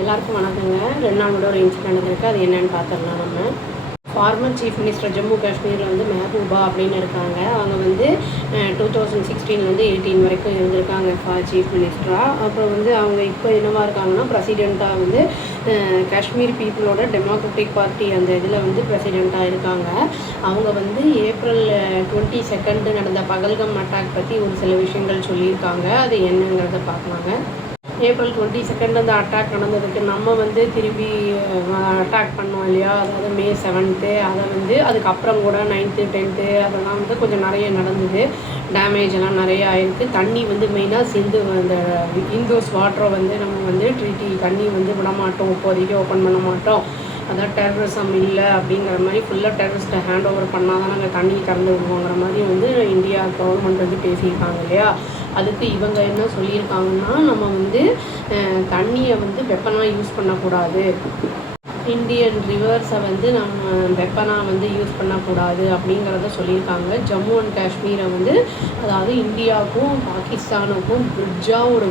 எல்லாருக்கும் வணக்கங்க. 2 நாள் கூட ஒரு இன்சிடென்ட் நடந்திருக்கு. அது என்னன்னு பார்த்துடலாம் நம்ம. ஃபார்மர் சீஃப் மினிஸ்டர் ஜம்மு காஷ்மீரில் வந்து மெஹபூபா அப்படின்னு இருக்காங்க. அவங்க வந்து 2016 18 வரைக்கும் இருந்திருக்காங்க சீஃப் மினிஸ்டராக. அப்புறம் வந்து அவங்க இப்போ என்னவா இருக்காங்கன்னா பிரசிடெண்ட்டாக வந்து காஷ்மீர் பீப்புளோட டெமோக்ராட்டிக் பார்ட்டி அந்த இதில் வந்து பிரசிடெண்ட்டாக இருக்காங்க. அவங்க வந்து ஏப்ரல் 22 நடந்த பகல்கம் அட்டாக் பற்றி ஒரு சில விஷயங்கள் சொல்லியிருக்காங்க. அது என்னங்கிறத பார்க்கலாங்க. ஏப்ரல் 22 அந்த அட்டாக் நடந்ததுக்கு நம்ம வந்து திரும்பி அட்டாக் பண்ணோம் இல்லையா, அதாவது May 7 அதை வந்து அதுக்கப்புறம் கூட 9th 10th அதெல்லாம் வந்து கொஞ்சம் நிறைய நடந்தது. டேமேஜ் எல்லாம் நிறைய ஆயிருக்கு. தண்ணி வந்து மெயினாக சிந்து அந்த இந்தோஸ் வாட்டரை வந்து நம்ம வந்து ட்ரீட்டி தண்ணி வந்து விடமாட்டோம், இப்போதைக்கு ஓப்பன் பண்ண மாட்டோம், அதான் டெரரிசம் இல்லை அப்படிங்கிற மாதிரி ஃபுல்லாக டெரரிஸ்ட்டை ஹேண்ட் ஓவர் பண்ணால் தான் நாங்கள் தண்ணி திறந்து விடுவோங்கிற மாதிரி வந்து இந்தியா கவர்மெண்ட் வந்து பேசியிருக்காங்க இல்லையா. அதுக்கு இவங்க என்ன சொல்லியிருக்காங்கன்னா, நம்ம வந்து தண்ணியை வந்து வெப்பனாக யூஸ் பண்ணக்கூடாது, இந்தியன் ரிவர்ஸை வந்து நம்ம வெப்பனாக வந்து யூஸ் பண்ணக்கூடாது அப்படிங்கிறத சொல்லியிருக்காங்க. ஜம்மு அண்ட் காஷ்மீரை வந்து அதாவது இந்தியாவுக்கும் பாகிஸ்தானுக்கும் பிரிட்ஜாக ஒரு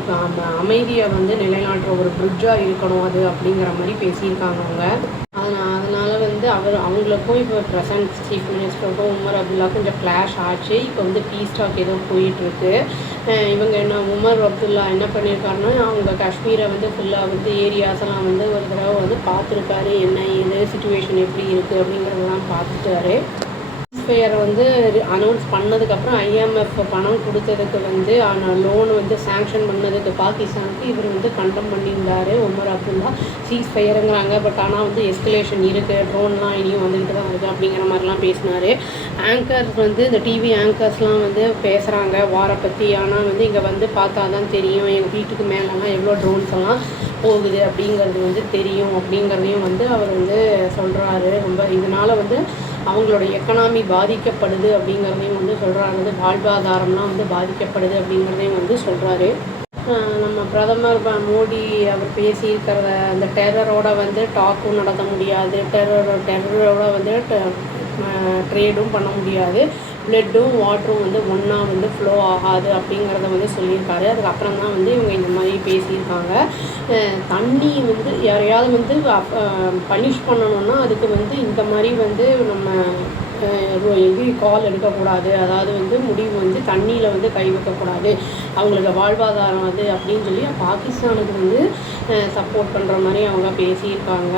அமைதியை வந்து நிலைநாட்டுற ஒரு பிரிட்ஜாக இருக்கணும் அது அப்படிங்கிற மாதிரி பேசியிருக்காங்க அவங்க. அதனால் வந்து அவங்களுக்கும் இப்போ ப்ரெசன்ட் சீஃப் மினிஸ்டருக்கும் உமர் அப்துல்லா கொஞ்சம் கிளாஷ் ஆச்சு. இப்போ வந்து பீஸ் டாக் ஏதோ போயிட்டுருக்கு. இவங்க என்ன உமர் அப்துல்லா என்ன பண்ணியிருக்காருன்னா, அவங்க காஷ்மீரை வந்து ஃபுல்லாக வந்து ஏரியாஸெல்லாம் வந்து ஒரு தடவை வந்து பார்த்துருக்காரு, என்ன ஏது சுச்சுவேஷன் எப்படி இருக்குது அப்படிங்கிறதெல்லாம் பார்த்துட்டாரு. ஃபயரை வந்து அனௌன்ஸ் பண்ணதுக்கப்புறம் IMF பணம் கொடுத்ததுக்கு வந்து லோன் வந்து சேங்ஷன் பண்ணதுக்கு பாகிஸ்தானுக்கு இவர் வந்து கண்டம் பண்ணியிருந்தார் உமர் அப்துல்லா. சீஸ் ஃபயருங்கிறாங்க, பட் ஆனால் வந்து எஸ்கலேஷன் இருக்குது, ட்ரோன்லாம் இனியும் வந்துக்கிட்டு தான் இருக்குது அப்படிங்கிற மாதிரிலாம் பேசினார். ஆங்கர்ஸ் வந்து இந்த டிவி ஆங்கர்ஸ்லாம் வந்து பேசுகிறாங்க வாரை பற்றி, ஆனால் வந்து இங்கே வந்து பார்த்தா தான் தெரியும், எங்கள் வீட்டுக்கு மேலெலாம் எவ்வளோ ட்ரோன்ஸ் எல்லாம் போகுது அப்படிங்கிறது வந்து தெரியும் அப்படிங்கிறதையும் வந்து அவர் வந்து சொல்கிறாரு. ரொம்ப இதனால் வந்து அவங்களோட எக்கனாமி பாதிக்கப்படுது அப்படிங்கிறதையும் வந்து சொல்கிறாரு. வாழ்வாதாரம்லாம் வந்து பாதிக்கப்படுது அப்படிங்கிறதையும் வந்து சொல்கிறாரு. நம்ம பிரதமர் மோடி அவர் பேசியிருக்கிற அந்த டெரரோட வந்து டாக்கும் நடத்த முடியாது, டெரரோட வந்து ட்ரேடும் பண்ண முடியாது, பிளட்டும் வாட்டரும் வந்து ஒன்றா வந்து ஃப்ளோ ஆகாது அப்படிங்கிறத வந்து சொல்லியிருக்காரு. அதுக்கப்புறம் தான் வந்து இவங்க இந்த மாதிரி பேசியிருக்காங்க. தண்ணி வந்து யாரையாவது வந்து பனிஷ் பண்ணணுன்னா அதுக்கு வந்து இந்த மாதிரி வந்து நம்ம இது கால் எடுக்கக்கூடாது, அதாவது வந்து முடிவு வந்து தண்ணியில் வந்து கை வைக்கக்கூடாது, அவங்களுக்கு வாழ்வாதாரம் அது அப்படின்னு சொல்லி பாகிஸ்தானுக்கு வந்து சப்போர்ட் பண்ணுற மாதிரி அவங்க பேசியிருக்காங்க.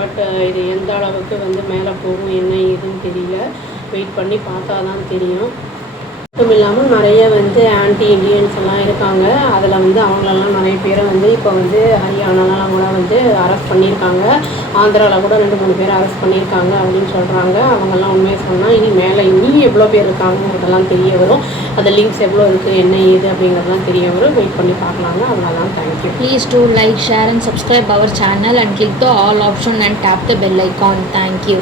பட் இது எந்த அளவுக்கு வந்து மேலே போகும் என்ன ஏதுன்னு தெரியல, வெயிட் பண்ணி பார்த்தா தான் தெரியும். மட்டும் இல்லாமல் நிறைய வந்து ஆன்டி இண்டியன்ஸ் எல்லாம் இருக்காங்க. அதில் வந்து அவங்களெல்லாம் நிறைய பேரை வந்து இப்போ வந்து ஹரியானாலாம் கூட வந்து அரெஸ்ட் பண்ணியிருக்காங்க. ஆந்திராவில் கூட 2-3 பேர் அரெஸ்ட் பண்ணியிருக்காங்க அப்படின்னு சொல்கிறாங்க. அவங்கெல்லாம் உண்மையை சொன்னால் இனி எவ்வளோ பேர் இருக்காங்கிறதெல்லாம் தெரிய வரும். அந்த லிங்க்ஸ் எவ்வளோ இருக்குது என்ன ஏது அப்படிங்கிறதெல்லாம் தெரிய வரும். வெயிட் பண்ணி பார்க்கலாங்க. அவ்வளோதான். Thank you. Please do like, share and subscribe our channel and click the all option and tap the bell icon. Thank you.